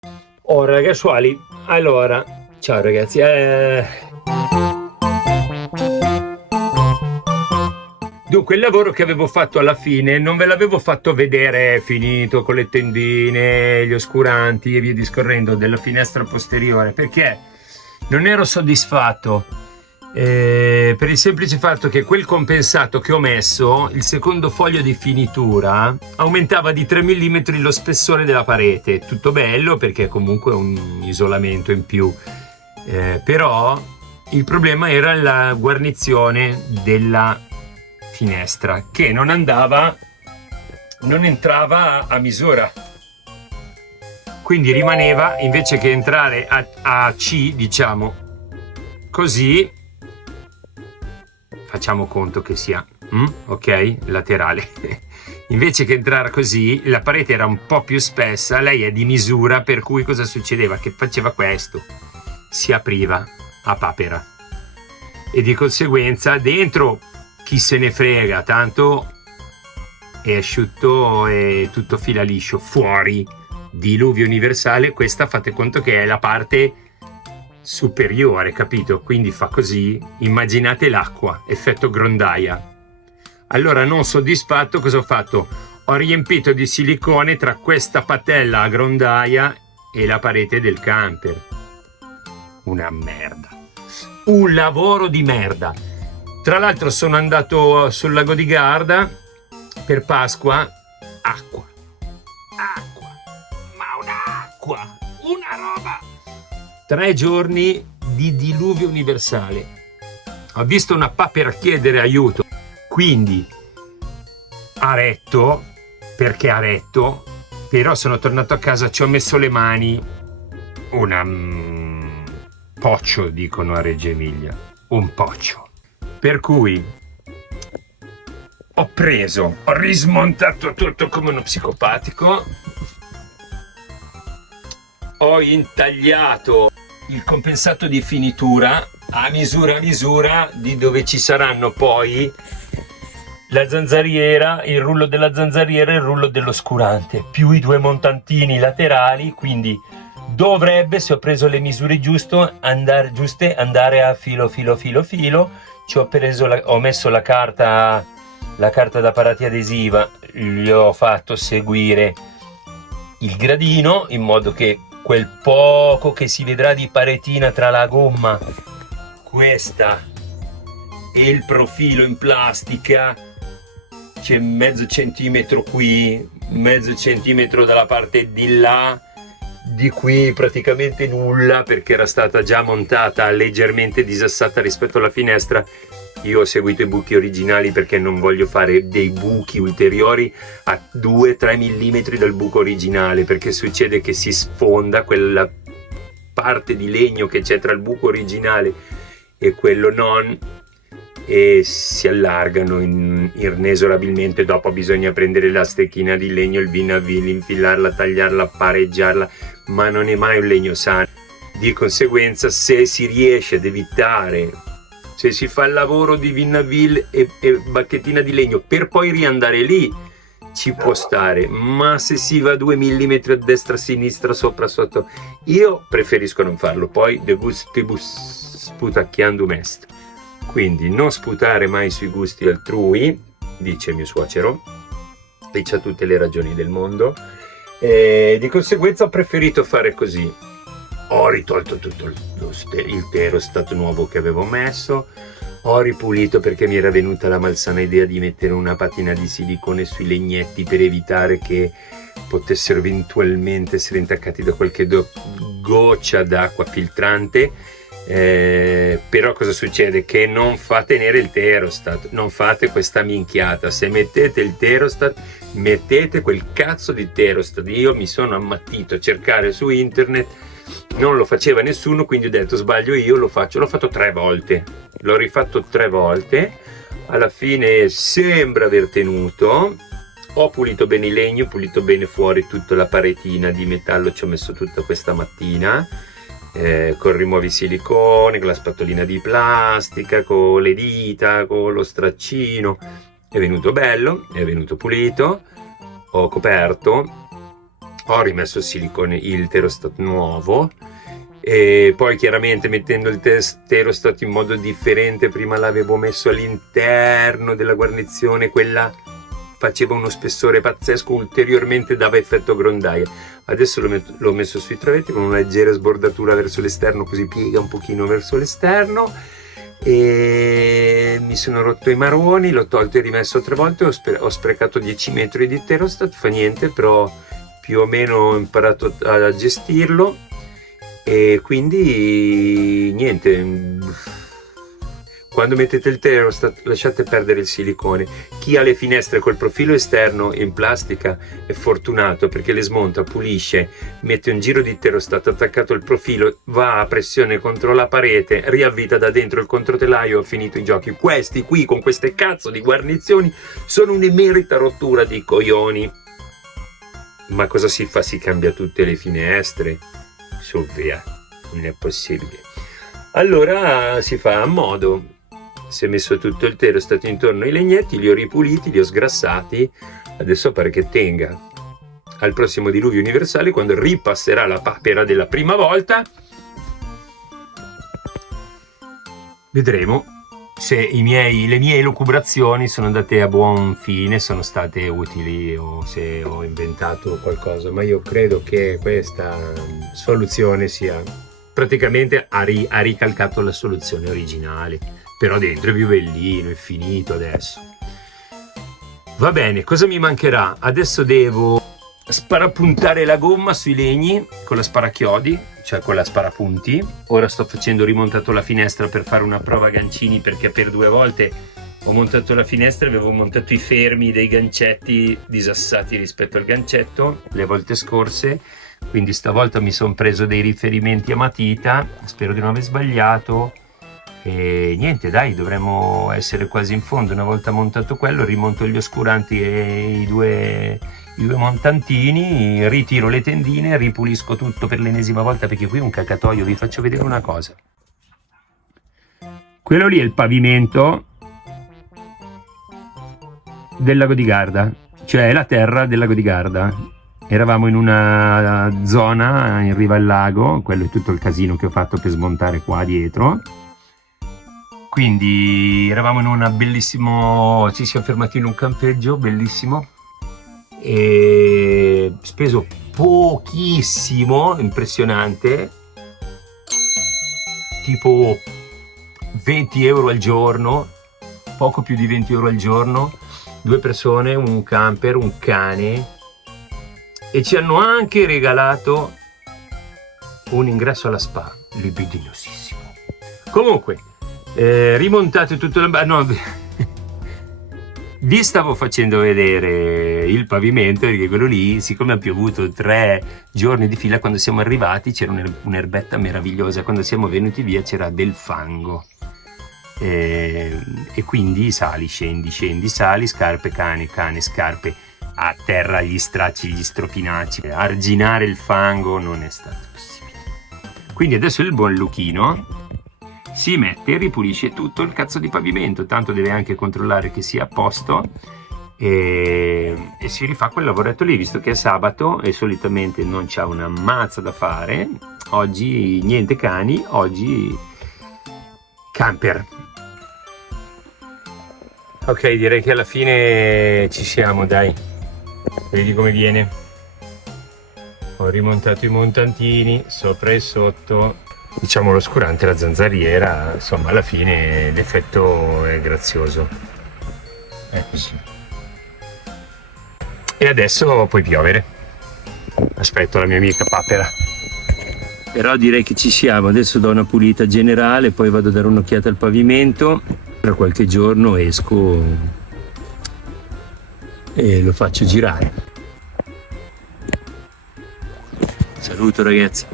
Oh ragazzuoli, allora, ciao ragazzi, dunque il lavoro che avevo fatto alla fine non ve l'avevo fatto vedere finito con le tendine, gli oscuranti e via discorrendo della finestra posteriore, perché non ero soddisfatto, per il semplice fatto che quel compensato che ho messo, il secondo foglio di finitura, aumentava di 3 mm lo spessore della parete. Tutto bello perché è comunque un isolamento in più, però il problema era la guarnizione della finestra che non entrava a misura, quindi rimaneva, invece che entrare a C, diciamo così, facciamo conto che sia ok, laterale. Invece che entrare così, la parete era un po' più spessa, lei è di misura, per cui cosa succedeva? Che faceva questo, si apriva a papera e di conseguenza dentro chi se ne frega, tanto è asciutto e tutto fila liscio. Fuori, diluvio universale. Questa fate conto che è la parte superiore, capito? Quindi fa così, immaginate l'acqua, effetto grondaia. Allora, non soddisfatto, cosa ho fatto? Ho riempito di silicone tra questa patella a grondaia e la parete del camper. Una merda, un lavoro di merda. Tra l'altro sono andato sul lago di Garda per Pasqua. Acqua, ma un'acqua, una roba. 3 giorni di diluvio universale. Ho visto una papera chiedere aiuto, quindi ha retto, perché ha retto, però sono tornato a casa, ci ho messo le mani, poccio dicono a Reggio Emilia, un poccio. Per cui ho rismontato tutto come uno psicopatico, ho intagliato il compensato di finitura a misura di dove ci saranno poi la zanzariera, il rullo della zanzariera e il rullo dell'oscurante, più i 2 montantini laterali, quindi dovrebbe, se ho preso le misure giuste, andare a filo. Ho messo la carta da parati adesiva, gli ho fatto seguire il gradino in modo che quel poco che si vedrà di paretina tra la gomma, questa e il profilo in plastica, c'è mezzo centimetro qui, mezzo centimetro dalla parte di là, di qui praticamente nulla perché era stata già montata leggermente disassata rispetto alla finestra. Io ho seguito i buchi originali perché non voglio fare dei buchi ulteriori a 2-3 mm dal buco originale, perché succede che si sfonda quella parte di legno che c'è tra il buco originale e quello non, e si allargano inesorabilmente. Dopo bisogna prendere la stecchina di legno, il Vinavil, infilarla, tagliarla, pareggiarla, ma non è mai un legno sano. Di conseguenza, se si riesce ad evitare, se si fa il lavoro di Vinavil e bacchettina di legno per poi riandare lì, ci può stare, ma se si va 2 mm a destra, a sinistra, sopra, sotto, io preferisco non farlo. Poi de gustibus sputacchiandum est. Quindi non sputare mai sui gusti altrui, dice mio suocero, e c'ha tutte le ragioni del mondo, e di conseguenza ho preferito fare così. Ho ritolto tutto il terostat nuovo che avevo messo, ho ripulito perché mi era venuta la malsana idea di mettere una patina di silicone sui legnetti per evitare che potessero eventualmente essere intaccati da qualche goccia d'acqua filtrante. Però cosa succede? Che non fa tenere il terostat, non fate questa minchiata. Se mettete il terostat, mettete quel cazzo di terostat. Io mi sono ammattito a cercare su internet, non lo faceva nessuno, quindi ho detto sbaglio io, lo faccio. L'ho fatto 3 volte, l'ho rifatto 3 volte, alla fine sembra aver tenuto. Ho pulito bene il legno, ho pulito bene fuori tutta la paretina di metallo, ci ho messo tutta questa mattina, con rimuovi silicone, con la spatolina di plastica, con le dita, con lo straccino. È venuto bello, è venuto pulito. Ho coperto, ho rimesso il silicone, il terostat nuovo, e poi chiaramente mettendo il terostat in modo differente. Prima l'avevo messo all'interno della guarnizione, quella faceva uno spessore pazzesco, ulteriormente dava effetto grondaia. Adesso l'ho messo sui travetti con una leggera sbordatura verso l'esterno, così piega un pochino verso l'esterno, e mi sono rotto i maroni, l'ho tolto e rimesso 3 volte. Ho sprecato 10 metri di terostat, fa niente, però più o meno ho imparato a gestirlo, e quindi niente. Quando mettete il terostat lasciate perdere il silicone. Chi ha le finestre col profilo esterno in plastica è fortunato, perché le smonta, pulisce, mette un giro di terostat attaccato al profilo, va a pressione contro la parete, riavvita da dentro il controtelaio, ha finito i giochi. Questi qui con queste cazzo di guarnizioni sono un'emerita rottura di coglioni. Ma cosa si fa? Si cambia tutte le finestre? Su, via, non è possibile. Allora si fa a modo. Si è messo tutto il terostat intorno ai legnetti, li ho ripuliti, li ho sgrassati, adesso pare che tenga. Al prossimo diluvio universale, quando ripasserà la papera della prima volta, vedremo se le mie elucubrazioni sono andate a buon fine, sono state utili, o se ho inventato qualcosa. Ma io credo che questa soluzione sia praticamente ha ricalcato la soluzione originale, però dentro è più bellino, è finito adesso. Va bene, cosa mi mancherà? Adesso devo sparapuntare la gomma sui legni con la sparachiodi, cioè con la sparapunti. Ora sto facendo, rimontato la finestra per fare una prova gancini, perché per 2 volte ho montato la finestra e avevo montato i fermi dei gancetti disassati rispetto al gancetto le volte scorse, quindi stavolta mi sono preso dei riferimenti a matita, spero di non aver sbagliato. E niente, dai, dovremmo essere quasi in fondo. Una volta montato quello, rimonto gli oscuranti e i due montantini, ritiro le tendine, ripulisco tutto per l'ennesima volta, perché qui è un cacatoio. Vi faccio vedere una cosa. Quello lì è il pavimento del lago di Garda, cioè la terra del lago di Garda. Eravamo in una zona in riva al lago, quello è tutto il casino che ho fatto per smontare qua dietro. Quindi eravamo in una bellissimo, ci siamo fermati in un campeggio bellissimo e speso pochissimo, impressionante, tipo 20 euro al giorno, poco più di 20 euro al giorno, 2 persone, un camper, un cane, e ci hanno anche regalato un ingresso alla spa, libidinosissimo. Comunque, rimontate tutto no, vi stavo facendo vedere il pavimento, perché quello lì, siccome ha piovuto 3 giorni di fila, quando siamo arrivati c'era un'erbetta meravigliosa, quando siamo venuti via c'era del fango, e quindi sali, scendi, sali, scarpe, cane, scarpe, a terra gli stracci, gli stropinacci, arginare il fango non è stato possibile. Quindi adesso il buon Luchino si mette e ripulisce tutto il cazzo di pavimento, tanto deve anche controllare che sia a posto, e si rifà quel lavoretto lì, visto che è sabato e solitamente non c'ha una mazza da fare. Oggi niente cani, oggi camper. Ok, direi che alla fine ci siamo, dai. Vedi come viene? Ho rimontato i montantini sopra e sotto, diciamo l'oscurante, la zanzariera, insomma alla fine l'effetto è grazioso, è così. E adesso puoi piovere, aspetto la mia amica papera. Però direi che ci siamo. Adesso do una pulita generale, poi vado a dare un'occhiata al pavimento, tra qualche giorno esco e lo faccio girare. Saluto ragazzi.